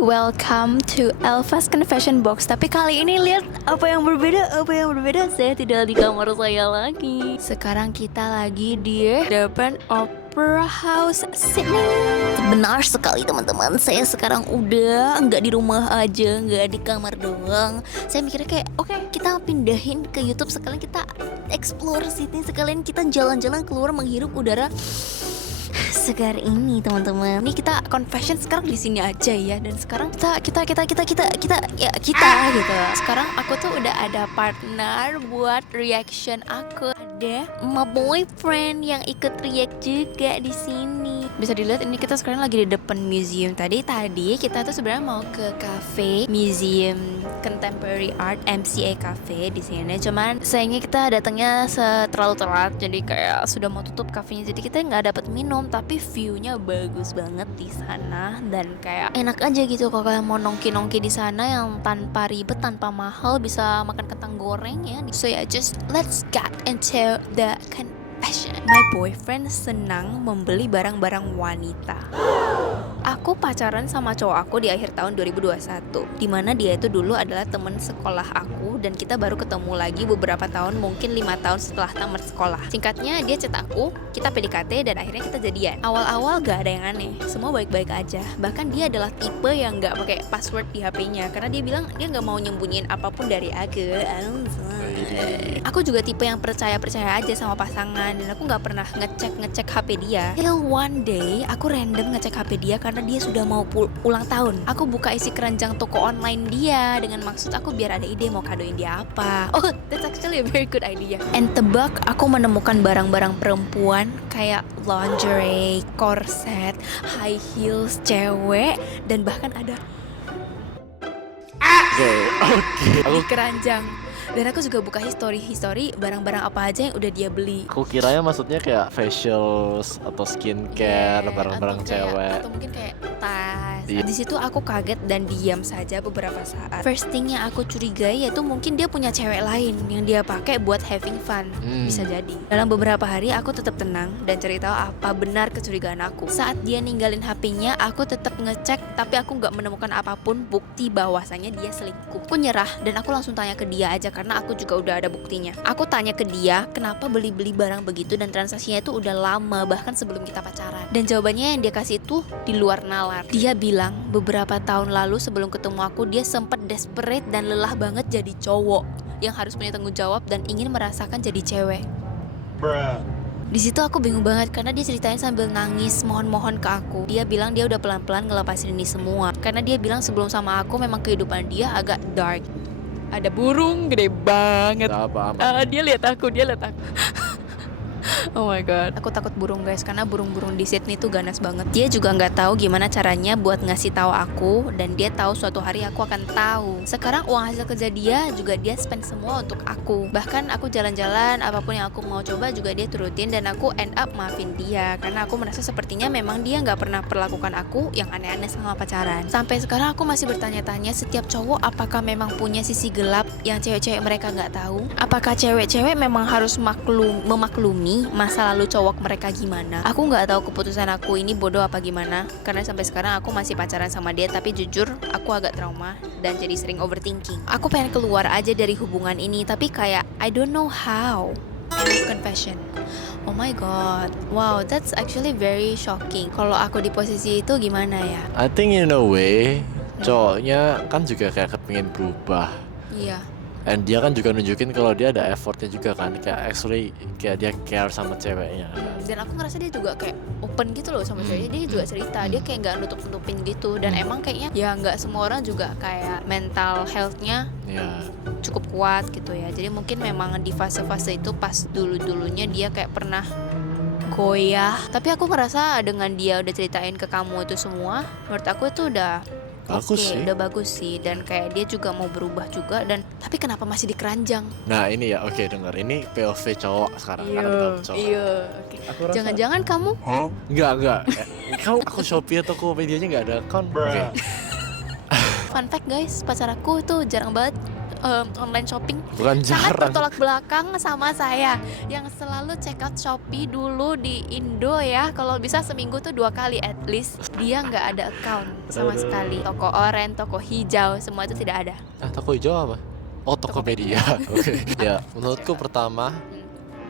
welcome to Elva's Confession Box. Tapi kali ini lihat apa yang berbeda? Saya tidak di kamar saya lagi. Sekarang kita lagi di depan Opera House Sydney. Benar sekali teman-teman, saya sekarang udah nggak di rumah aja, nggak di kamar doang. Saya mikirnya kayak, oke, kita pindahin ke YouTube, sekalian kita explore Sydney, sekalian kita jalan-jalan keluar menghirup udara segar ini teman-teman. Ini kita confession sekarang di sini aja ya. Dan sekarang kita gitu. Sekarang aku tuh udah ada partner buat reaction aku. Ada my boyfriend yang ikut react juga di sini. Bisa dilihat ini kita sekarang lagi di depan museum. Tadi kita tuh sebenarnya mau ke cafe Museum Contemporary Art MCA Cafe di sini. Cuman sayangnya kita datangnya terlalu telat, jadi kayak sudah mau tutup kafenya. Jadi kita nggak dapat minum, tapi view-nya bagus banget di sana dan kayak enak aja gitu kalau kalian mau nongki-nongki di sana yang tanpa ribet, tanpa mahal, bisa makan kentang goreng ya. So yeah, just let's get into the confession. My boyfriend senang membeli barang-barang wanita. Aku pacaran sama cowok aku di akhir tahun 2021, dimana dia itu dulu adalah teman sekolah aku dan kita baru ketemu lagi beberapa tahun, mungkin 5 tahun setelah tamat sekolah. Singkatnya, dia chat aku, kita PDKT dan akhirnya kita jadian. Awal-awal gak ada yang aneh, semua baik-baik aja. Bahkan dia adalah tipe yang gak pakai password di HP-nya karena dia bilang dia gak mau nyembunyiin apapun dari aku. Aku juga tipe yang percaya-percaya aja sama pasangan dan aku gak pernah ngecek HP dia. Till one day aku random ngecek HP dia karena dia sudah mau ulang tahun. Aku buka isi keranjang toko online dia dengan maksud aku biar ada ide mau kadoin dia apa. Oh, that's actually a very good idea. And tebak, aku menemukan barang-barang perempuan kayak lingerie, korset, high heels cewek, dan bahkan ada di keranjang. Dan aku juga buka history barang-barang apa aja yang udah dia beli. Aku kiranya maksudnya kayak facials atau skincare, barang-barang cewek. Atau mungkin kayak tas. Iya. Di situ aku kaget dan diam saja beberapa saat. First thing yang aku curigai yaitu mungkin dia punya cewek lain yang dia pakai buat having fun. Bisa jadi. Dalam beberapa hari aku tetap tenang dan cari tahu apa benar kecurigaan aku. Saat dia ninggalin HP-nya, aku tetap ngecek tapi aku nggak menemukan apapun bukti bahwasanya dia selingkuh. Aku nyerah dan aku langsung tanya ke dia aja karena aku juga udah ada buktinya. Aku tanya ke dia kenapa beli-beli barang begitu dan transaksinya itu udah lama, bahkan sebelum kita pacaran. Dan jawabannya yang dia kasih itu di luar nalar. Dia bilang beberapa tahun lalu sebelum ketemu aku dia sempat desperate dan lelah banget jadi cowok yang harus punya tanggung jawab dan ingin merasakan jadi cewek. Di situ aku bingung banget karena dia ceritain sambil nangis mohon-mohon ke aku. Dia bilang dia udah pelan-pelan ngelepasin ini semua karena dia bilang sebelum sama aku memang kehidupan dia agak dark. Ada burung gede banget. Dia lihat aku. Oh my god, aku takut burung guys, karena burung-burung di Sydney tuh ganas banget. Dia juga nggak tahu gimana caranya buat ngasih tahu aku, dan dia tahu suatu hari aku akan tahu. Sekarang uang hasil kerja dia juga dia spend semua untuk aku. Bahkan aku jalan-jalan, apapun yang aku mau coba juga dia turutin, dan aku end up maafin dia karena aku merasa sepertinya memang dia nggak pernah perlakukan aku yang aneh-aneh sama pacaran. Sampai sekarang aku masih bertanya-tanya, setiap cowok apakah memang punya sisi gelap yang cewek-cewek mereka nggak tahu? Apakah cewek-cewek memang harus memaklumi masa lalu cowok mereka gimana? Aku nggak tahu keputusan aku ini bodoh apa gimana, karena sampai sekarang aku masih pacaran sama dia, tapi jujur aku agak trauma dan jadi sering overthinking. Aku pengen keluar aja dari hubungan ini, tapi kayak I don't know how. Confession. Oh my god, wow, that's actually very shocking. Kalau aku di posisi itu gimana ya? I think in a way cowoknya kan juga kayak kepingin berubah. Iya. And dia kan juga nunjukin kalau dia ada effortnya juga kan, kayak actually kayak dia care sama ceweknya kan. Dan aku ngerasa dia juga kayak open gitu loh sama ceweknya. Dia juga cerita, dia kayak nggak nutup-nutupin gitu. Dan emang kayaknya ya nggak semua orang juga kayak mental health-nya cukup kuat gitu ya. Jadi mungkin memang di fase-fase itu pas dulu-dulunya dia kayak pernah goyah. Tapi aku ngerasa dengan dia udah ceritain ke kamu itu semua, menurut aku itu udah udah bagus sih, dan kayak dia juga mau berubah juga. Dan tapi kenapa masih di keranjang? Nah ini ya, oke, denger, ini POV cowok sekarang. Iya. Jangan-jangan kamu? Enggak. Kamu aku Shopee atau Tokopedia-nya nggak ada account. Fun fact guys, pacar aku tuh jarang banget online shopping Bukan sangat jarang. bertolak belakang sama saya yang selalu check out Shopee dulu di Indo ya. Kalau bisa seminggu tuh 2 kali at least. Dia nggak ada account sama Aduh. sekali. Toko oranye, toko hijau, semua itu tidak ada. Toko hijau apa? Oh, Tokopedia. Oke. Ya, menurutku pertama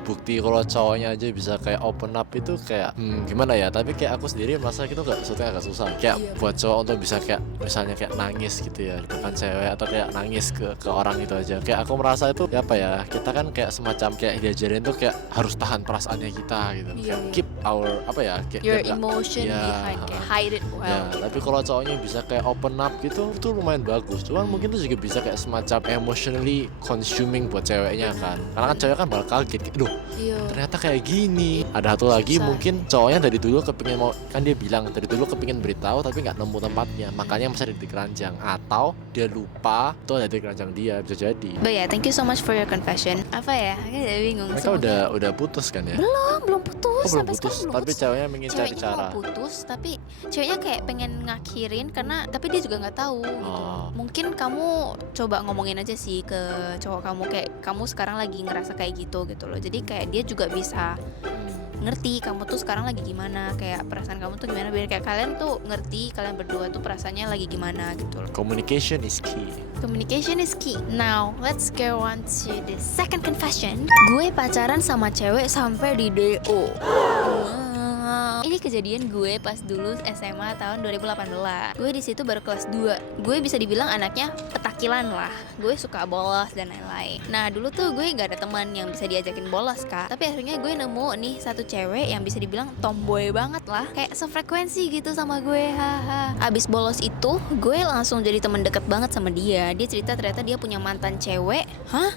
bukti kalau cowoknya aja bisa kayak open up itu kayak gimana ya, tapi kayak aku sendiri merasa itu gak sesuatu yang agak susah kayak Iya. buat cowok untuk bisa kayak misalnya kayak nangis gitu ya di depan cewek atau kayak nangis ke orang itu aja. Kayak aku merasa itu ya apa ya, kita kan kayak semacam kayak diajarin tuh kayak harus tahan perasaannya kita gitu. Iya, Kayak iya. keep our apa ya, kayak Your biar nggak- emotion ya, behind, kayak hide it well. Ya, tapi kalau cowoknya bisa kayak open up gitu, itu lumayan bagus. Cuman mungkin itu juga bisa kayak semacam emotionally consuming buat ceweknya kan. Karena kan cewek kan bakal kaget, kayak, duh Iya. ternyata kayak gini. Ada satu lagi Susah. mungkin cowoknya dari dulu kepingin mau, kan dia bilang dari dulu kepingin beritahu tapi nggak nemu tempatnya, makanya masa di keranjang atau dia lupa itu ada di keranjang dia, bisa jadi. But yeah, thank you so much for your confession. Apa ya? Aku jadi bingung. Mereka Semoga- udah putus kan ya? belum putus. Oh, belum Sampai putus, sekarang belum tapi putus. ceweknya ingin cari Ceweknya cara. mau putus, tapi ceweknya kayak pengen ngakhirin karena tapi dia juga nggak tahu gitu. Oh. Mungkin kamu coba ngomongin aja sih ke cowok kamu, kayak kamu sekarang lagi ngerasa kayak gitu loh. Jadi kayak dia juga bisa ngerti kamu tuh sekarang lagi gimana, kayak perasaan kamu tuh gimana, biar kayak kalian tuh ngerti kalian berdua tuh perasaannya lagi gimana gitu loh. Communication is key. Communication is key. Now, let's go on to the second confession. Gue pacaran sama cewek sampai di DO. Ini kejadian gue pas dulu SMA tahun 2018. Gue di situ baru kelas 2. Gue bisa dibilang anaknya petakilan lah. Gue suka bolos dan lain-lain. Nah, dulu tuh gue gak ada teman yang bisa diajakin bolos, Kak. Tapi akhirnya gue nemu nih satu cewek yang bisa dibilang tomboy banget lah. Kayak sefrekuensi gitu sama gue. Haha. Abis bolos itu, gue langsung jadi teman deket banget sama dia. Dia cerita ternyata dia punya mantan cewek. Hah?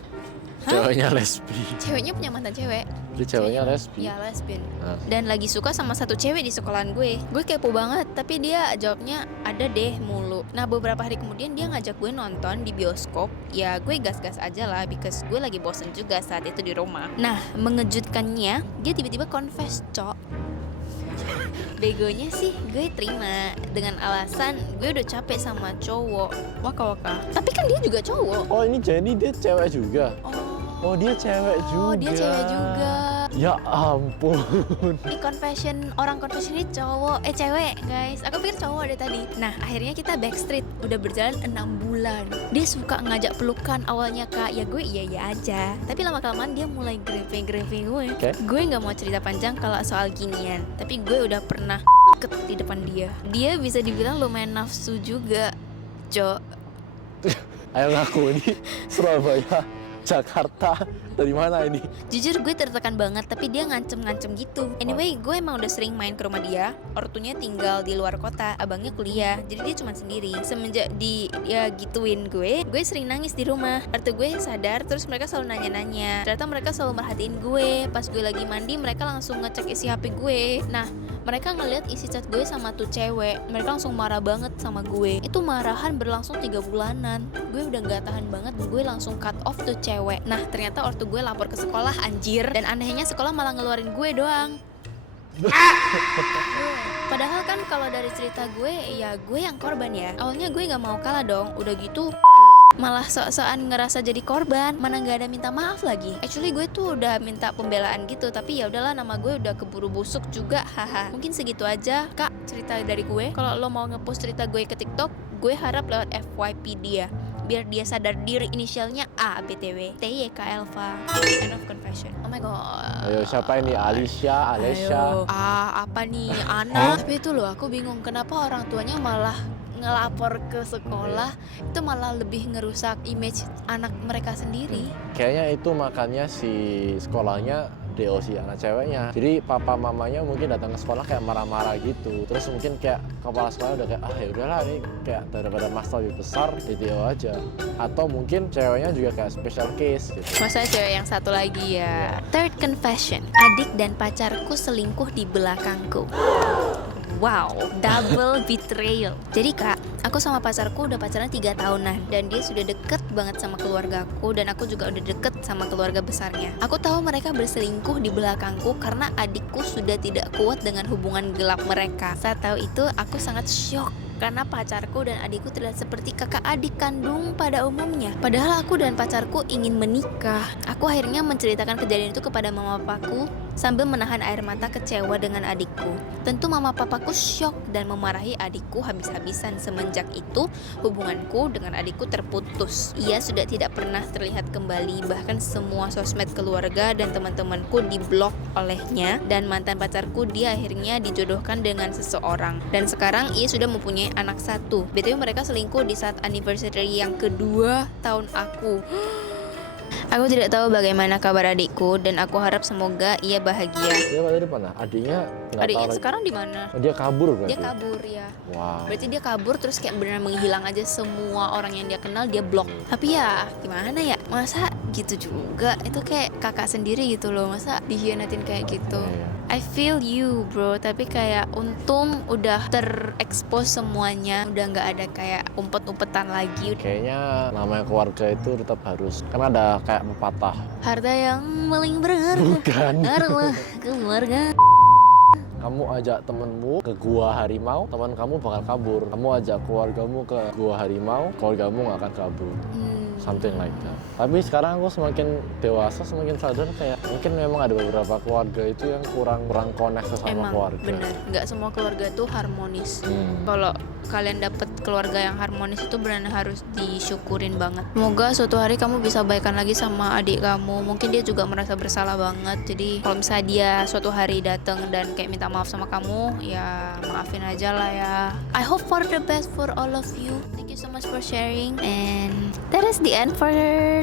Ceweknya lesbi. Ceweknya punya mantan cewek. Jadi ceweknya lesbi. Iya, lesbian. Nah. Dan lagi suka sama satu cewek di sekolahan gue. Gue kepo banget, tapi dia jawabnya ada deh mulu. Nah, beberapa hari kemudian dia ngajak gue nonton di bioskop. Ya, gue gas-gas aja lah, because gue lagi bosen juga saat itu di rumah. Nah, mengejutkannya, dia tiba-tiba confess, cok. Begonya sih gue terima dengan alasan gue udah capek sama cowok. Waka-waka. Tapi kan dia juga cowok. Oh, ini jadi dia cewek juga. Oh, dia cewek juga. Oh, dia cewek juga. Ya ampun. Ini orang confession ini cewek guys. Aku pikir cowok deh tadi. Nah, akhirnya kita backstreet. Udah berjalan 6 bulan. Dia suka ngajak pelukan awalnya, Kak. Ya gue iya aja. Tapi lama-kelamaan dia mulai grepeng gue. Oke. Gue gak mau cerita panjang kalau soal ginian. Tapi gue udah pernah deket di depan dia. Dia bisa dibilang lumayan nafsu juga, Jo. Ayo ngaku ini Surabaya, Jakarta, dari mana ini? Jujur gue tertekan banget, tapi dia ngancem-ngancem gitu. Anyway, gue emang udah sering main ke rumah dia. Ortunya tinggal di luar kota, abangnya kuliah, jadi dia cuma sendiri. Semenjak dia gituin gue sering nangis di rumah. Ortu gue sadar, terus mereka selalu nanya-nanya. Ternyata mereka selalu merhatiin gue. Pas gue lagi mandi, mereka langsung ngecek isi HP gue. Nah, mereka ngeliat isi chat gue sama tuh cewek. Mereka langsung marah banget sama gue. Itu marahan berlangsung 3 bulanan. Gue udah gak tahan banget, gue langsung cut off tuh cewek. Nah, ternyata ortu gue lapor ke sekolah, anjir. Dan anehnya sekolah malah ngeluarin gue doang. Padahal kan kalau dari cerita gue, ya gue yang korban ya. Awalnya gue gak mau kalah dong. Udah gitu malah sok-sokan ngerasa jadi korban, mana nggak ada minta maaf lagi. Actually gue tuh udah minta pembelaan gitu, tapi ya udahlah, nama gue udah keburu busuk juga, haha. Mungkin segitu aja, Kak, cerita dari gue. Kalau lo mau ngepost cerita gue ke TikTok, gue harap lewat FYP dia, biar dia sadar diri. Inisialnya A, BTW, TYK Elva. End of confession. Oh my god. Ayo, siapa ini? Alicia, Alessia. Ayo. Apa nih? Ana. Tapi itu loh, aku bingung kenapa orang tuanya malah ngelapor ke sekolah, itu malah lebih ngerusak image anak mereka sendiri. Kayaknya itu makanya si sekolahnya DO si anak ceweknya. Jadi papa mamanya mungkin datang ke sekolah kayak marah-marah gitu. Terus mungkin kayak kepala sekolah udah kayak ya udahlah, ini kayak daripada masalah lebih besar di DO aja. Atau mungkin ceweknya juga kayak special case gitu. Masa cewek yang satu lagi ya. Third confession. Adik dan pacarku selingkuh di belakangku. Wow, double betrayal. Jadi Kak, aku sama pacarku udah pacaran 3 tahunan. Dan dia sudah deket banget sama keluargaku. Dan aku juga udah deket sama keluarga besarnya. Aku tahu mereka berselingkuh di belakangku karena adikku sudah tidak kuat dengan hubungan gelap mereka. Saat tahu itu, aku sangat shock. karena pacarku dan adikku terlihat seperti kakak adik kandung pada umumnya. Padahal aku dan pacarku ingin menikah. Aku akhirnya menceritakan kejadian itu kepada mama papaku sambil menahan air mata kecewa dengan adikku. Tentu mama papaku syok dan memarahi adikku habis-habisan. Semenjak itu hubunganku dengan adikku terputus. Ia sudah tidak pernah terlihat kembali, bahkan semua sosmed keluarga dan teman-temanku diblok olehnya, dan mantan pacarku dia akhirnya dijodohkan dengan seseorang. Dan sekarang ia sudah mempunyai anak 1. BTW mereka selingkuh di saat anniversary yang kedua tahun aku. Aku tidak tahu bagaimana kabar adikku dan aku harap semoga ia bahagia. Dia berada di mana? Adiknya nggak Adiknya tahu lagi. sekarang di mana? Oh, dia kabur berarti. Dia kabur ya. Wow. Berarti dia kabur terus kayak benar menghilang aja, semua orang yang dia kenal dia blok. Tapi ya gimana ya? Masa gitu juga? Itu kayak kakak sendiri gitu loh. Masa dikhianatin kayak gitu? Iya. I feel you bro, tapi kayak untung udah terekspos semuanya, udah nggak ada kayak umpet-umpetan lagi. Kayaknya namanya keluarga itu tetap harus, kan ada kayak pepatah. Harta yang paling berharga Bukan. adalah keluarga. Kamu ajak temenmu ke gua harimau, teman kamu bakal kabur. Kamu ajak keluargamu ke gua harimau, keluargamu nggak akan kabur. Something like that. Tapi sekarang aku semakin dewasa, semakin sadar kayak mungkin memang ada beberapa keluarga itu yang kurang connect sama Emang keluarga. bener, nggak semua keluarga tuh harmonis. Kalau kalian dapet keluarga yang harmonis itu benar harus disyukurin banget. Semoga suatu hari kamu bisa baikan lagi sama adik kamu. Mungkin dia juga merasa bersalah banget. Jadi kalau misalnya dia suatu hari datang dan kayak minta maaf sama kamu, ya maafin aja lah ya. I hope for the best for all of you. Thank you so much for sharing, and that is the end for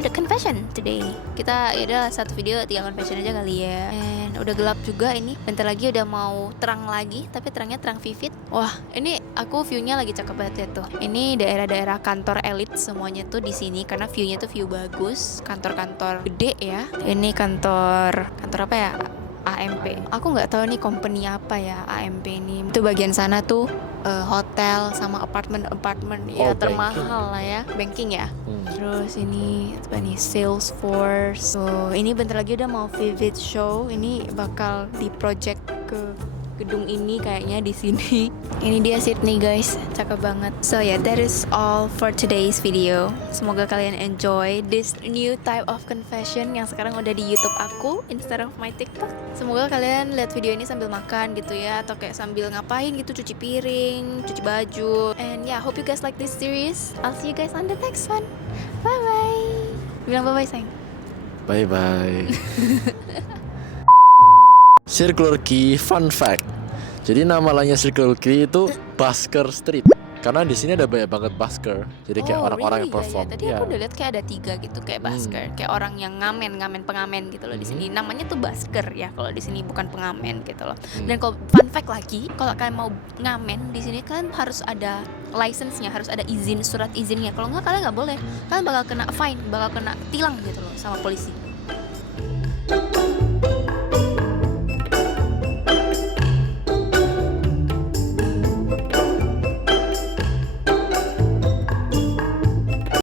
the confession today. Kita ya udah satu video 3 confession aja kali ya. And udah gelap juga ini. Bentar lagi udah mau terang lagi, tapi terangnya terang vivid. Wah, ini aku view-nya lagi cakep banget ya tuh. Ini daerah-daerah kantor elit semuanya tuh di sini karena view-nya tuh view bagus. Kantor-kantor gede ya. Ini kantor apa ya? AMP. Aku nggak tahu nih company apa ya AMP ini. Itu bagian sana tuh hotel sama apartemen ya termahal lah ya. Banking ya. Terus ini apa nih, Salesforce. So ini bentar lagi udah mau Vivid Show. Ini bakal di project ke gedung ini kayaknya di sini. Ini dia Sydney guys, cakep banget. So yeah, that is all for today's video. Semoga kalian enjoy this new type of confession yang sekarang udah di YouTube aku instead of my TikTok. Semoga kalian lihat video ini sambil makan gitu ya, atau kayak sambil ngapain gitu, cuci piring, cuci baju. And yeah, hope you guys like this series. I'll see you guys on the next one. Bye bye. Bilang bye bye sayang. Bye bye. Circular Quay fun fact. Jadi nama lainnya Circular Quay itu Busker Street. Karena di sini ada banyak banget busker. Jadi kayak orang-orang yang perform. Tadi aku udah lihat kayak ada 3 gitu kayak busker, kayak orang yang pengamen gitu loh di sini. Namanya tuh busker ya kalau di sini, bukan pengamen gitu loh. Dan kalau fun fact lagi, kalau kalian mau ngamen di sini kan harus ada license-nya, harus ada izin, surat izinnya. Kalau nggak kalian nggak boleh. Kalian bakal kena fine, bakal kena tilang gitu loh sama polisi.